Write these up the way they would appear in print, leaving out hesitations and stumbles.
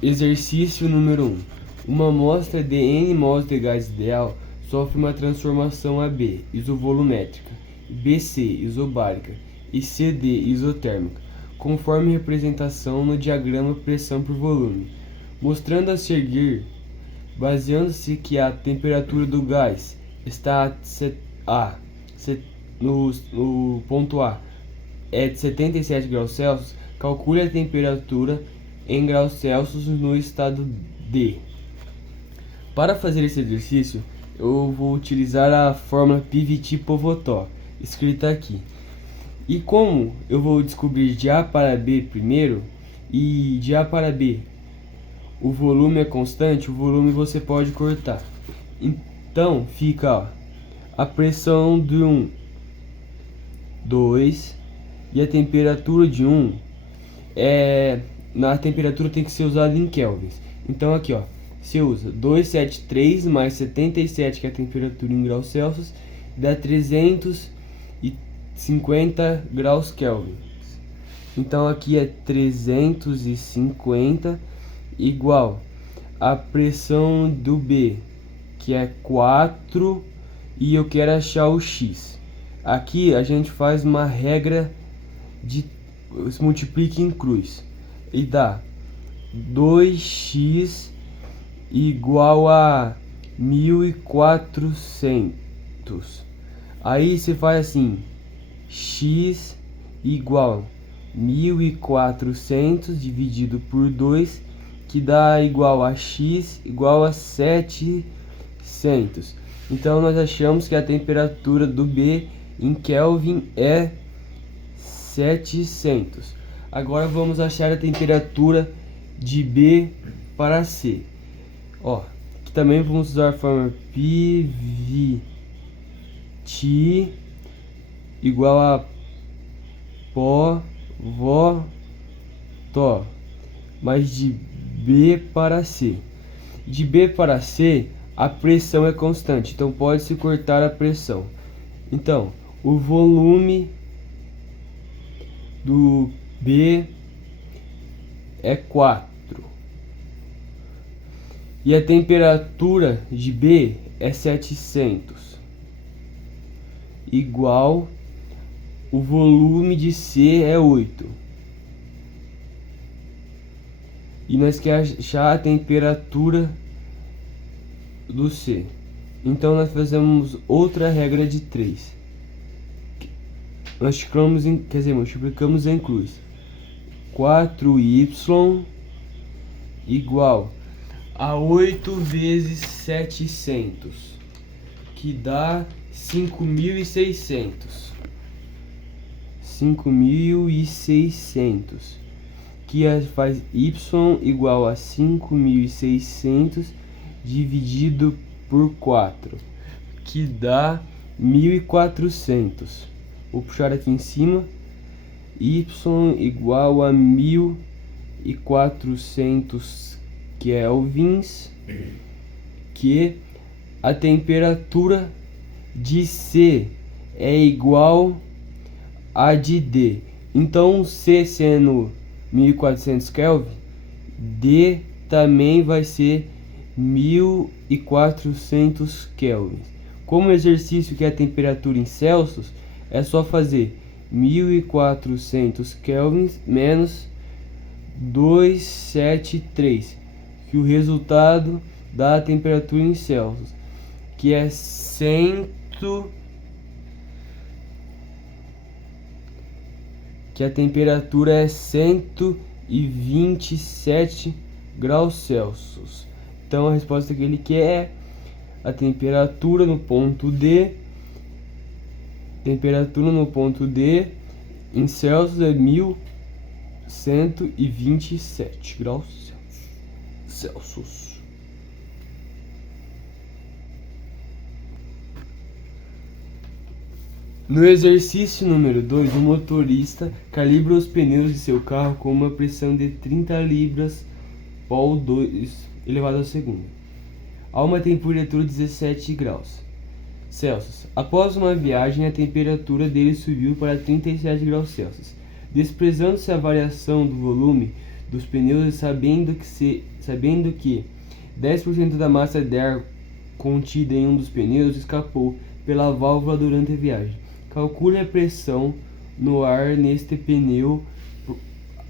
Exercício número 1. Uma amostra de N mols de gás ideal sofre uma transformação AB, isovolumétrica, BC, isobárica e CD, isotérmica, conforme representação no diagrama pressão por volume, mostrando a seguir, baseando-se que a temperatura do gás está no ponto A é de 77 graus Celsius, calcule a temperatura em graus Celsius no estado D. Para fazer esse exercício, eu vou utilizar a fórmula Pivot-Povetot, escrita aqui. E como eu vou descobrir de A para B primeiro, e de A para B o volume é constante, o volume você pode cortar. Então fica, ó, a pressão de 1, 2, e a temperatura de 1 na temperatura tem que ser usada em kelvins. Então aqui, ó, você usa 273 mais 77, que é a temperatura em graus Celsius, dá 350 graus Kelvin. Então aqui é 350 igual a pressão do B, que é 4, e eu quero achar o X. Aqui a gente faz uma regra de multiplique em cruz e dá 2x igual a 1400. Aí você faz assim, x igual 1400 dividido por 2, que dá igual a x igual a 700. Então nós achamos que a temperatura do B em Kelvin é 700. Agora vamos achar a temperatura de B para C. Ó, aqui também vamos usar a fórmula Pivot igual a Povetot, mas de B para C. De B para C, a pressão é constante, então pode-se cortar a pressão. Então, o volume do B é 4. E a temperatura de B é 700. Igual o volume de C é 8. E nós queremos achar a temperatura do C. Então nós fazemos outra regra de 3. Nós multiplicamos em cruz. 4y igual a 8 vezes 700, que dá 5.600. 5.600, que faz y igual a 5.600 dividido por 4, que dá 1.400. Vou puxar aqui em cima, y igual a 1.400 kelvins, que a temperatura de C é igual a de D. Então C sendo 1.400 Kelvin, D também vai ser 1.400 Kelvin. Como exercício que é a temperatura em Celsius, é só fazer 1.400 kelvins menos 273, que o resultado dá a temperatura em Celsius, que é que a temperatura é 127 graus Celsius. Então a resposta que ele quer é a temperatura no ponto D. Temperatura no ponto D em Celsius é 1127 graus Celsius. No exercício número 2, o motorista calibra os pneus de seu carro com uma pressão de 30 libras por 2 elevado ao segundo, a uma temperatura de 17 graus Celsius. Após uma viagem, a temperatura dele subiu para 37 graus Celsius. Desprezando-se a variação do volume, dos pneus, sabendo que 10% da massa de ar contida em um dos pneus escapou pela válvula durante a viagem. Calcule a pressão no ar neste pneu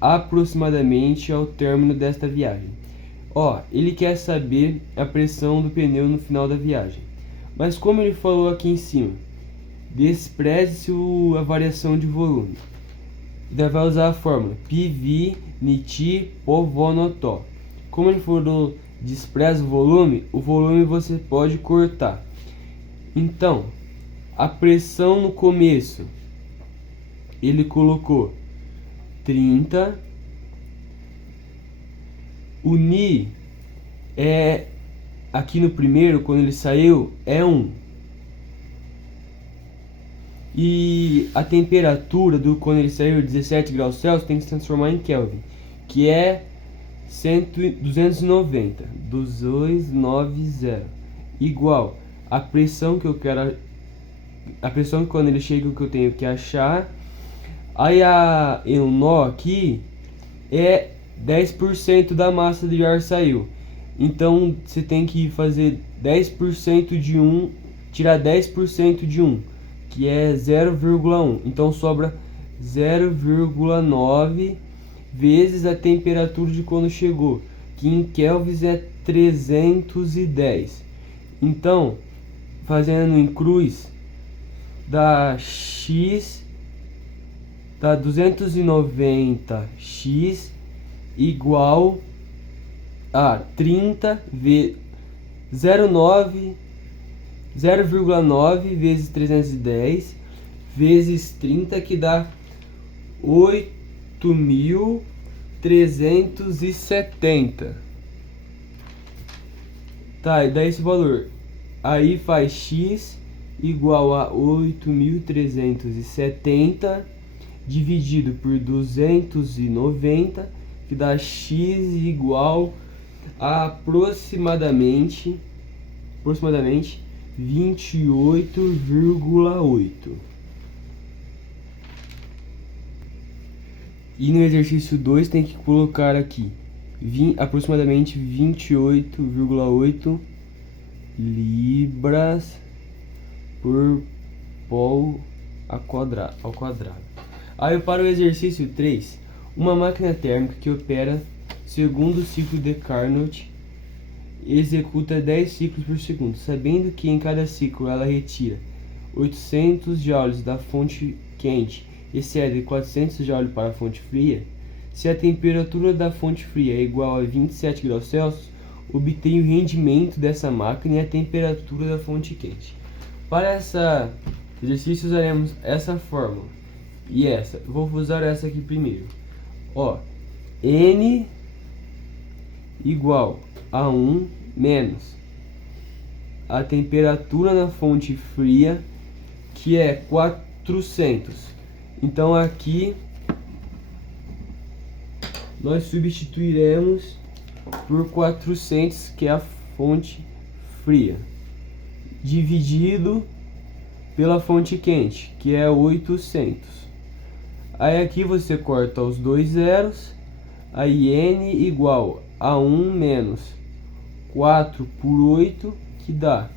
aproximadamente ao término desta viagem. Ele quer saber a pressão do pneu no final da viagem. Mas como ele falou aqui em cima, despreze a variação de volume. Daí vai usar a fórmula PV niti povonotó. Como ele falou, despreza o volume você pode cortar. Então, a pressão no começo, ele colocou 30. O Ni aqui no primeiro, quando ele saiu, é 1. E a temperatura quando ele saiu, 17 graus Celsius, tem que se transformar em Kelvin, que é 290, igual a pressão que eu quero, a pressão que quando ele chega que eu tenho que achar. Aí o nó aqui é 10% da massa de ar saiu. Então você tem que fazer 10% de 1, tirar 10% de 1, que é 0,1. Então sobra 0,9 vezes a temperatura de quando chegou, que em kelvins é 310. Então, fazendo em cruz, dá 290x igual a 30 vezes 0,9 vezes 310 vezes 30, que dá 8.370. Tá, e dá esse valor. Aí faz x igual a 8.370 dividido por 290, que dá x igual a aproximadamente 28,8. E no exercício 2 tem que colocar aqui aproximadamente 28,8 libras por mol ao quadrado. Aí para o exercício 3, uma máquina térmica que opera segundo o ciclo de Carnot executa 10 ciclos por segundo, sabendo que em cada ciclo ela retira 800 joules da fonte quente e cede 400 joules para a fonte fria. Se a temperatura da fonte fria é igual a 27 graus Celsius, obtém o rendimento dessa máquina e a temperatura da fonte quente. Para esse exercício usaremos essa fórmula e essa. Eu vou usar essa aqui primeiro. N igual a 1 menos a temperatura na fonte fria, que é 400. Então aqui nós substituiremos por 400, que é a fonte fria, dividido pela fonte quente, que é 800. Aí aqui você corta os dois zeros, aí N igual a 1 menos 4 por 8, que dá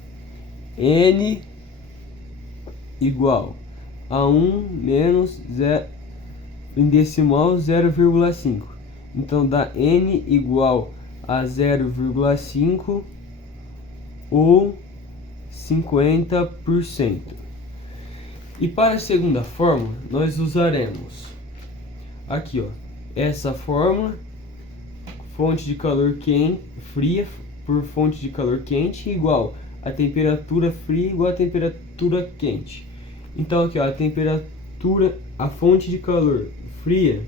N igual a 1 menos 0, em decimal 0,5. Então dá N igual a 0,5 ou 50%. E para a segunda fórmula, nós usaremos aqui, essa fórmula, fonte de calor fria por fonte de calor quente igual a temperatura fria igual a temperatura quente. Então aqui, a fonte de calor fria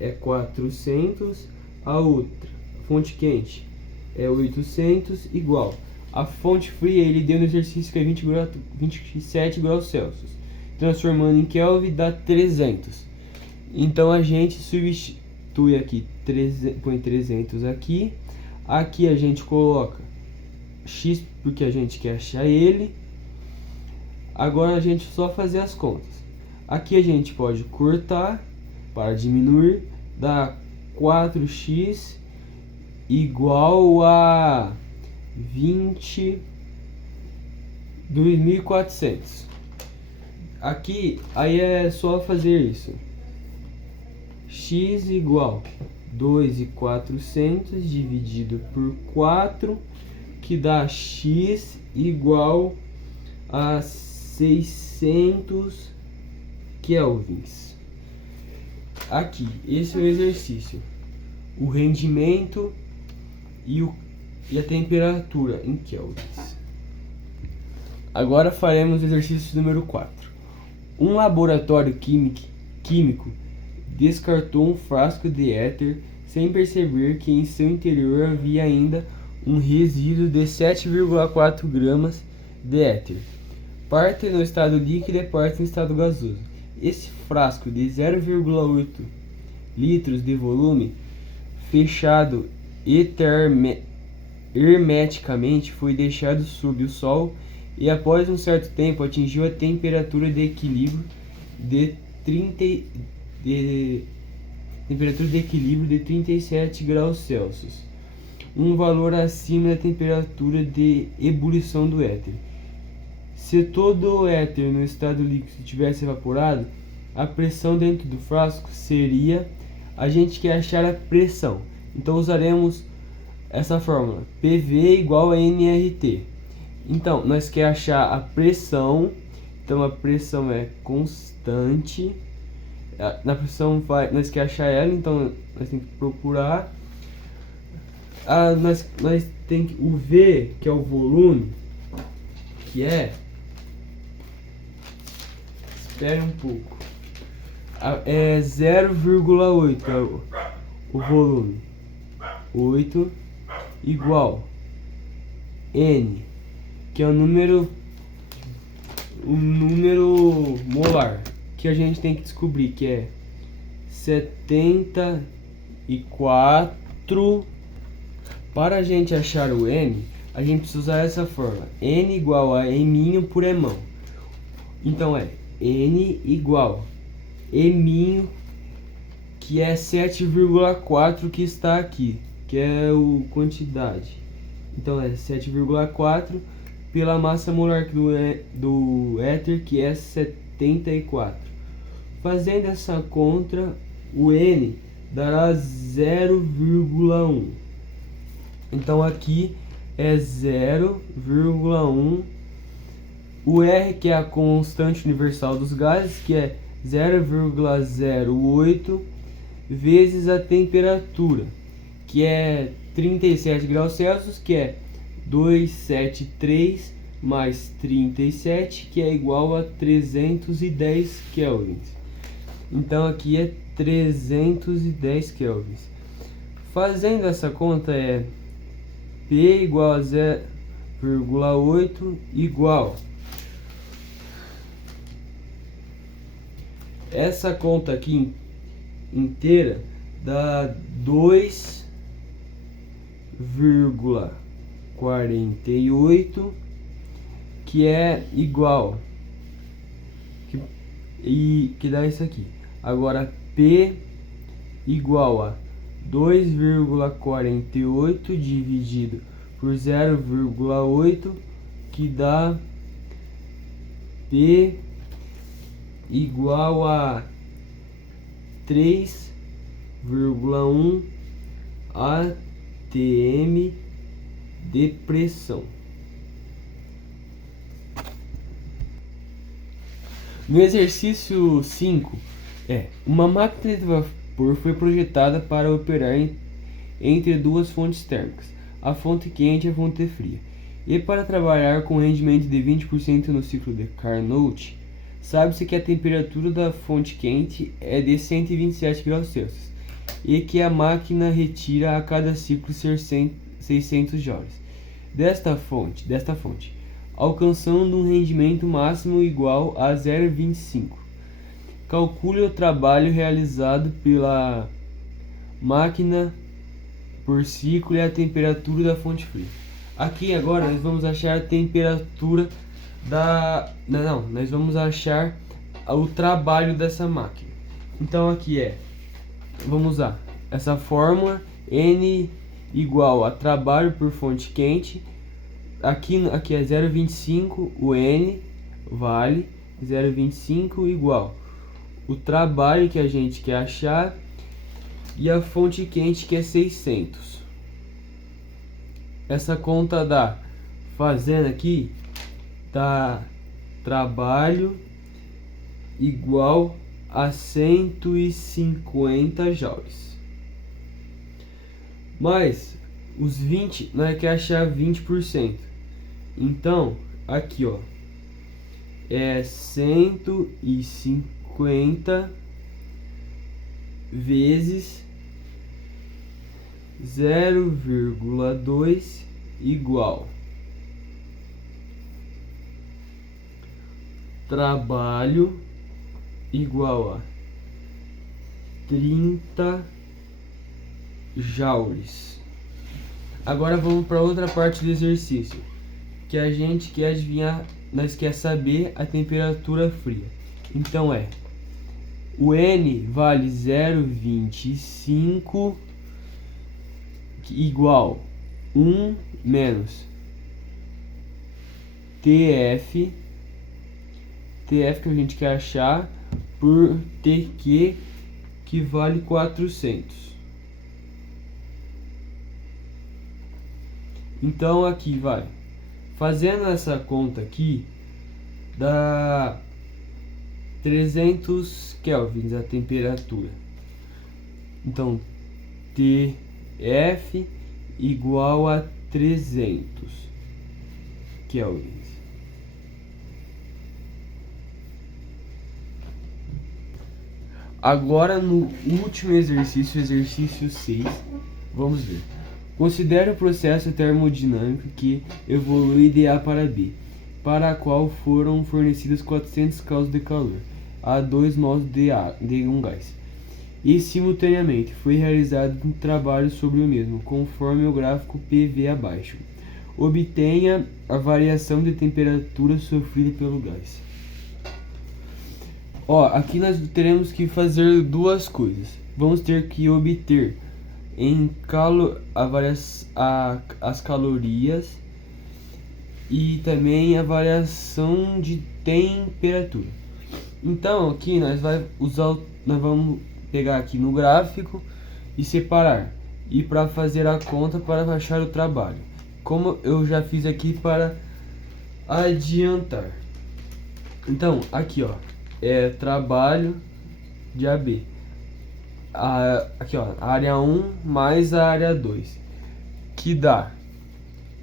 é 400, a outra, a fonte quente, é 800, igual. A fonte fria ele deu no exercício que é 27 graus Celsius. Transformando em Kelvin dá 300. Então a gente substitui aqui, põe 300 aqui. Aqui a gente coloca x porque a gente quer achar ele. Agora a gente só fazer as contas. Aqui a gente pode cortar para diminuir, dá 4x igual a 22.400. Aqui, aí é só fazer isso. X igual 2.400 dividido por 4, que dá x igual a 600 kelvins. Aqui, esse é o exercício. O rendimento e a temperatura em kelvins. Agora faremos o exercício número 4. Um laboratório químico descartou um frasco de éter sem perceber que em seu interior havia ainda um resíduo de 7,4 gramas de éter, parte no estado líquido e parte no estado gasoso. Esse frasco de 0,8 litros de volume, fechado hermeticamente, foi deixado sob o sol e após um certo tempo atingiu a temperatura de equilíbrio de 37 graus Celsius, um valor acima da temperatura de ebulição do éter. Se todo o éter no estado líquido tivesse evaporado, a pressão dentro do frasco seria... A gente quer achar a pressão, então usaremos essa fórmula, PV igual a nRT. Então, nós quer achar a pressão, então a pressão é constante. Na pressão nós quer achar ela, então nós temos que procurar. Nós tem que, o V, que é o volume, que é... Espere um pouco. É 0,8 é o volume. 8 igual N, que é o número molar, que a gente tem que descobrir, que é 74. Para a gente achar o N, a gente precisa usar essa fórmula. N igual a M por Emão. Então é N igual M, que é 7,4 que está aqui, que é o quantidade. Então é 7,4 pela massa molar do éter, que é 74. Fazendo essa conta, o N dará 0,1. Então aqui é 0,1. O R, que é a constante universal dos gases, que é 0,08 vezes a temperatura, que é 37 graus Celsius, que é 273 mais 37, que é igual a 310 kelvins. Então aqui é 310 kelvins. Fazendo essa conta é P igual a 0,8 igual... Essa conta aqui inteira dá 2,48, que é igual, que dá isso aqui. Agora P igual a 2,48 dividido por 0,8, que dá P igual a 3,1 atm de pressão. No exercício 5, uma máquina de vapor foi projetada para operar entre duas fontes térmicas, a fonte quente e a fonte fria, e para trabalhar com rendimento de 20% no ciclo de Carnot. Sabe-se que a temperatura da fonte quente é de 127 graus Celsius e que a máquina retira a cada ciclo 600 joules desta fonte, alcançando um rendimento máximo igual a 0,25. Calcule o trabalho realizado pela máquina por ciclo e a temperatura da fonte fria. Aqui agora nós vamos achar a temperatura nós vamos achar o trabalho dessa máquina. Então aqui vamos usar essa fórmula, N igual a trabalho por fonte quente. Aqui é 0,25, o N vale 0,25 igual o trabalho que a gente quer achar e a fonte quente, que é 600. Essa conta dá, fazendo aqui, dá trabalho igual a 150 joules. Mas os 20, nós quer achar 20%. Então, aqui ó, é 150 vezes 0,2 igual trabalho igual a 30 joules. Agora vamos para outra parte do exercício, que a gente quer adivinhar, nós quer saber a temperatura fria. Então o N vale 0,25 igual 1 menos TF que a gente quer achar por TQ, que vale 400. Então aqui vai, fazendo essa conta aqui, dá 300 kelvins a temperatura. Então TF igual a 300 kelvins. Agora no último exercício, exercício 6, vamos ver. Considere o processo termodinâmico que evolui de A para B, para a qual foram fornecidas 400 joules de calor a 2 mols de um gás, e simultaneamente foi realizado um trabalho sobre o mesmo, conforme o gráfico PV abaixo. Obtenha a variação de temperatura sofrida pelo gás. Aqui nós teremos que fazer duas coisas. Vamos ter que obter as calorias e também a variação de temperatura. Então aqui nós vamos pegar aqui no gráfico e separar, e para fazer a conta para achar o trabalho, como eu já fiz aqui para adiantar. Então aqui é trabalho de AB, aqui a área 1 mais a área 2, que dá,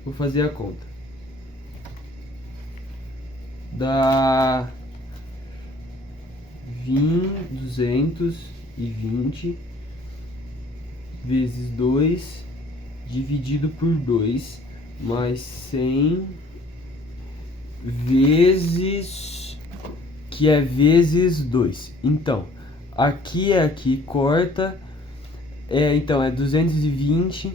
vou fazer a conta, dá 220 vezes 2 dividido por 2 mais 100 vezes, que é vezes 2. Então aqui corta, então é 220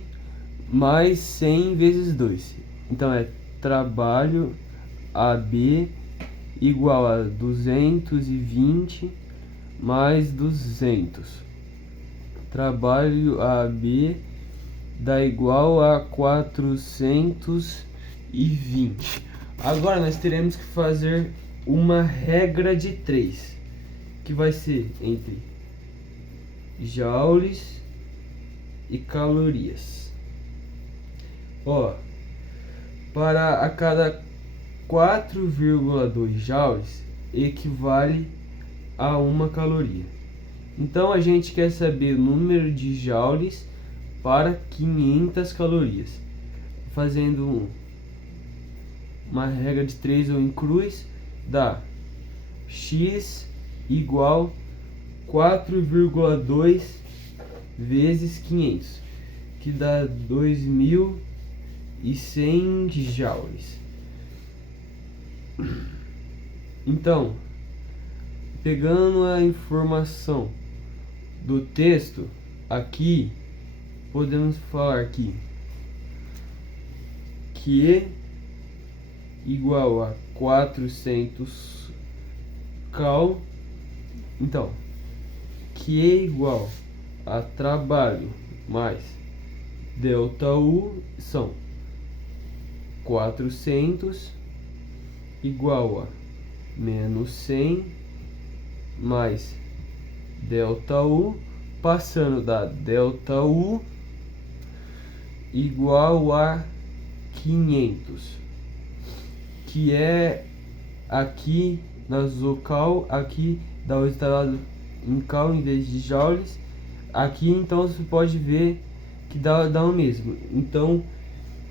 mais 100 vezes 2. Então é trabalho AB igual a 220 mais 200. Trabalho AB dá igual a 420. Agora nós teremos que fazer uma regra de 3, que vai ser entre joules e calorias. Para a cada 4,2 joules equivale a uma caloria. Então a gente quer saber o número de joules para 500 calorias. Fazendo uma regra de 3 ou em cruz, dá x igual 4,2 vezes 500, que dá 2.100 joules. Então, pegando a informação do texto aqui, podemos falar que Q igual a 400 cal. Então, Q igual a trabalho mais ΔU são 400 igual a menos 100 mais ΔU, passando da ΔU igual a 500, que é aqui na Zocal, aqui dá o resultado em cal em vez de joules. Aqui então você pode ver que dá o mesmo, então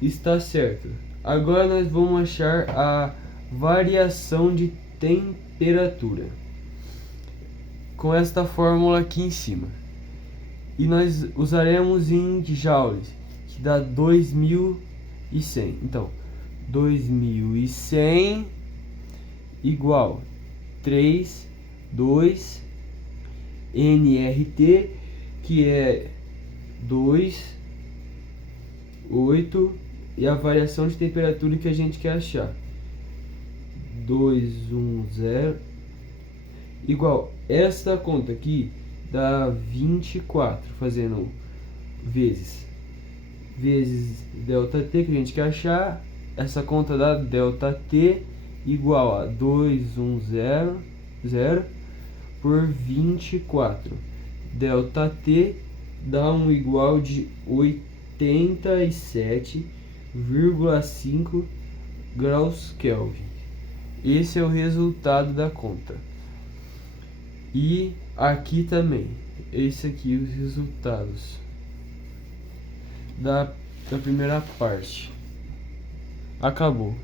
está certo. Agora nós vamos achar a variação de temperatura com esta fórmula aqui em cima, e nós usaremos em joules, que dá 2100. Então 2100 igual 2 nRT, que é 8, e a variação de temperatura que a gente quer achar, 210 igual esta conta aqui dá 24, fazendo vezes ΔT que a gente quer achar. Essa conta dá ΔT igual a 210 por 24. ΔT dá um igual de 87,5 graus Kelvin. Esse é o resultado da conta. E aqui também, esse aqui os resultados da primeira parte. Acabou.